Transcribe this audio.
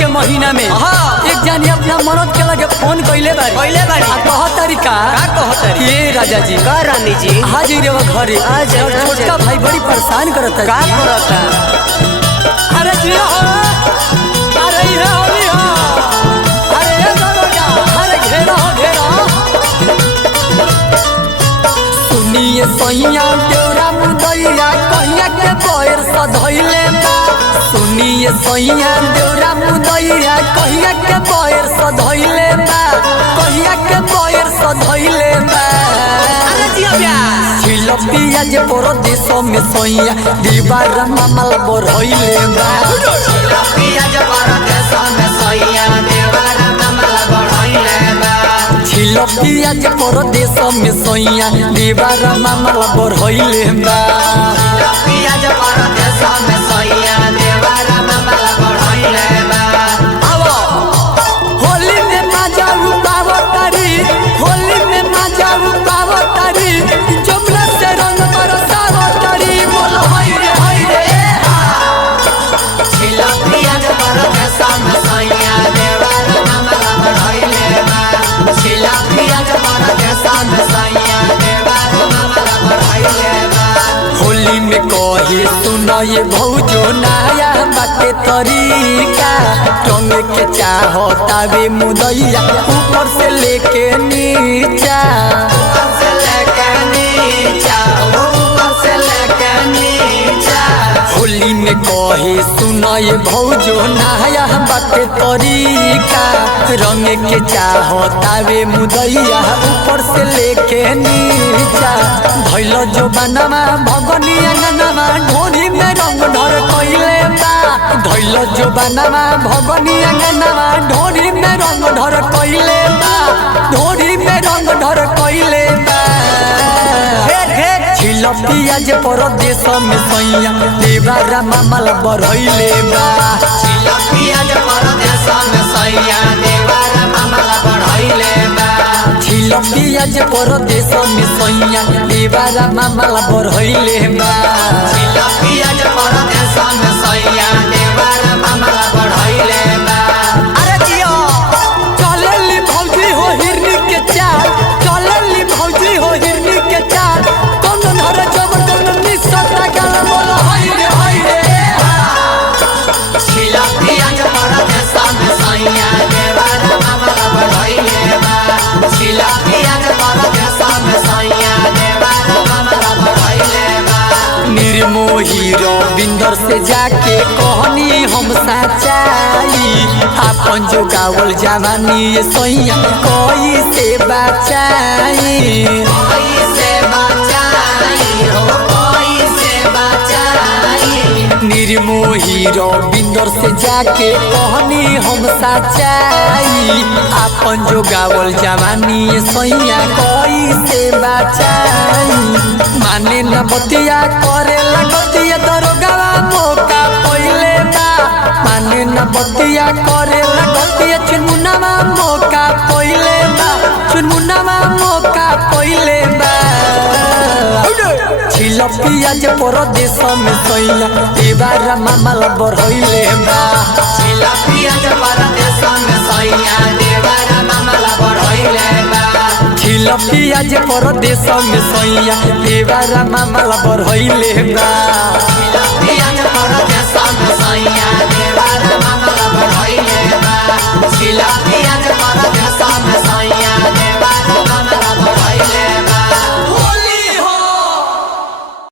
के महीना में एक जानी अपना मरद के लगे फोन कइले बारी कहत तरीका ये राजा जी का रानी जी हाजी रे वो घरे आज छोटका भाई बड़ी परेशान करता का करता। अरे जी हो अरे ये होली हो अरे ये दरोगा अरे घेरा सुनिए सैया देवरा मुदैया कहिया के पैर सधइले बा सुनिए सैया देवरा मुदैया कहिया के पैर सधइले बा कहिया के पैर सधइले बा छिलपिया जे परदेश में सैया दीवार मामला बढ़इले बा छिलपिया जे परदेश में सैया दीवार मामला बढ़इले बा छिलपिया जे परदेश में सैया दीवार मामला बढ़इले बा छिलपिया जे परदेश में सैया दीवार मामला बढ़इले बा। होली में मजा उठावो तारी होली में मजा उठावो तारी जमुना से रंग बरसावो तारी बोलो हाय रे छिलपिया जे परदेश में सैया दीवार मामला बढ़इले बा छिलपिया जे परदेश में सैया दीवार मामला बढ़इले बा। होली में कहे सुनो ये भौजो नया बाटे तरीका रंग के चाहो तावे मुदैया ऊपर से लेके नीचा ऊपर से लेके नीचा ऊपर से लेके नीचा। होली में कहे सुनो ये भौजो नया बाटे तरीका रंग के चाहो तावे मुदैया ऊपर से लेके नीचा भइलो जो बनवा भगनी अंगनवा ढोरी में रंग ढर कइले बा धइलो जो बनवा भगनी अंगनवा ढोरी में रंग ढर कइले बा ढोरी में रंग ढर कइले बा छिलपिया जे परदेश में सैया दीवार मामला बढ़इले बा छिलपिया जे परदेश में सैया दीवार मामला बढ़इले बा छिलपिया जे परदेश में सैया दीवार मामला बढ़इले बा छिलपिया जे परदेश में सैया दीवार मामला बढ़इले बा। अरे जियो चलेली भौजी हो हिरनी के चाल चलेली भौजी हो हिरनी के चाल कौन धरे जबर कौन निसता गाल बोलो हाय रे छिलपिया जे परदेश में सैया दीवार मामला बढ़इले बा छिलपिया जे परदेश में सैया दीवार मामला बढ़इले बा। निर्मोही रविंदर से जाके कहनी हम सच्चाई अपन जो गावल जवानी ये सैया कोई से बचाई कोई से बचाई हो कोई से बचाई। निर्मोही रविंदर से जाके कहनी हम सच्चाई अपन जो गावल जवानी ये सैया कोई से बचाई माने न बतिया करे लगतिया दरोगावा मौका पइले बा माने न बतिया करे लगतिया चुनमुनावा मौका पइले बा चुनमुनावा मौका पइले बा छिलपिया जे परदेश में सैया दीवार मामला बढ़इले बा छिलपिया जे परदेश में सैया दीवार मामला बढ़इले बा छिलपिया जे परदेश में सैया दीवार मामला बढ़इले बा।